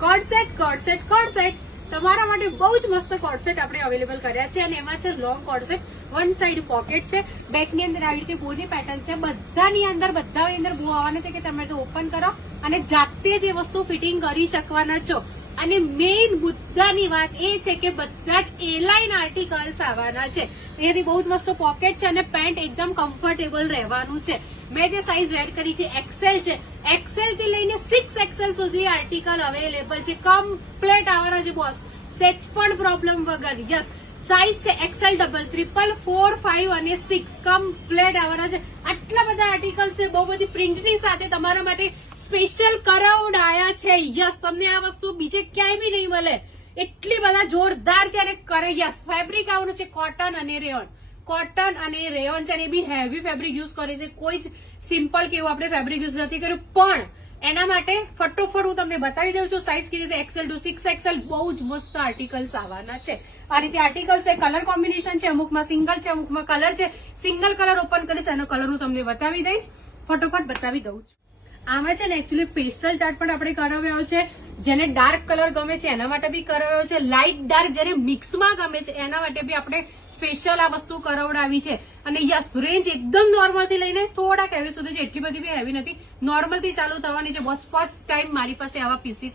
Cord તમારા માટે બહુ જ મસ્ત કોર્ડ સેટ આપણે અવેલેબલ કર્યા છે અને એમાં છે long cord set, one side pocket છે, બેકની અંદર આવી રીતે બોની પેટર્ન છે, બધાની અંદર બહુ આવવાના છે કે તમે તો ઓપન કરો અને જાતે જ એ વસ્તુ ફિટિંગ કરી શકવાના છો. અને મેઇન મુદ્દાની વાત એ છે કે બધા જ એલાઇન આર્ટિકલ્સ આવવાના છે. એની બહુ જ મસ્ત પોકેટ છે અને પેન્ટ એકદમ કમ્ફર્ટેબલ રહેવાનું છે. મેં જે સાઈઝ વેર કરી છે એક્સેલ છે, એક્સેલ થી લઈને 6XL સુધી આર્ટિકલ અવેલેબલ છે. કમ્પ્લેટ આવવાના છે બોસ, સેજ પણ પ્રોબ્લેમ વગર. યસ, સાઈઝ છે એક્સેલ ડબલ, 3, 4, 5 અને 6 કમ્પ્લેટ આવવાના છે. આટલા બધા આર્ટિકલ્સ છે, બહુ બધી પ્રિન્ટની સાથે તમારા માટે સ્પેશિયલ કરાવડાયા છે. યસ, તમને આ વસ્તુ બીજે ક્યાંય બી નહીં મળે, એટલી બધા જોરદાર છે. અને યસ, ફેબ્રિક આવવાનું છે કોટન અને રેયોન. કોટન અને રેયોન છે અને એ બી હેવી ફેબ્રિક યુઝ કરે છે. કોઈ જ સિમ્પલ કે એવું આપણે ફેબ્રિક યુઝ નથી કર્યું. પણ એના માટે ફટોફટ હું તમને બતાવી દઉં છું. સાઈઝ કીધી તો XL to 6XL બહુ જ મસ્ત આર્ટિકલ્સ આવવાના છે. આ રીતે આર્ટિકલ્સ છે, કલર કોમ્બિનેશન છે, અમુકમાં સિંગલ છે, અમુકમાં કલર છે. સિંગલ કલર ઓપન કરીશ, એનો કલર હું તમને બતાવી દઈશ, ફટોફટ બતાવી દઉં છું. આમાં છે ને એકચ્યુઅલી પેસ્ટલ ચાર્ટ પણ આપણે કરાવ્યો છે. જેને ડાર્ક કલર ગમે છે એના માટે બી કરાવ્યો છે, લાઇટ ડાર્ક જેને મિક્સમાં ગમે છે એના માટે બી આપણે સ્પેશિયલ આ વસ્તુ કરાવડાવી છે. અને યસ, રેન્જ એકદમ નોર્મલ થી લઈને થોડાક હેવી સુધી છે, એટલી બધી બી હેવી નથી, નોર્મલ થી ચાલુ થવાની છે. બસ ફર્સ્ટ ટાઈમ મારી પાસે આવા પીસીસ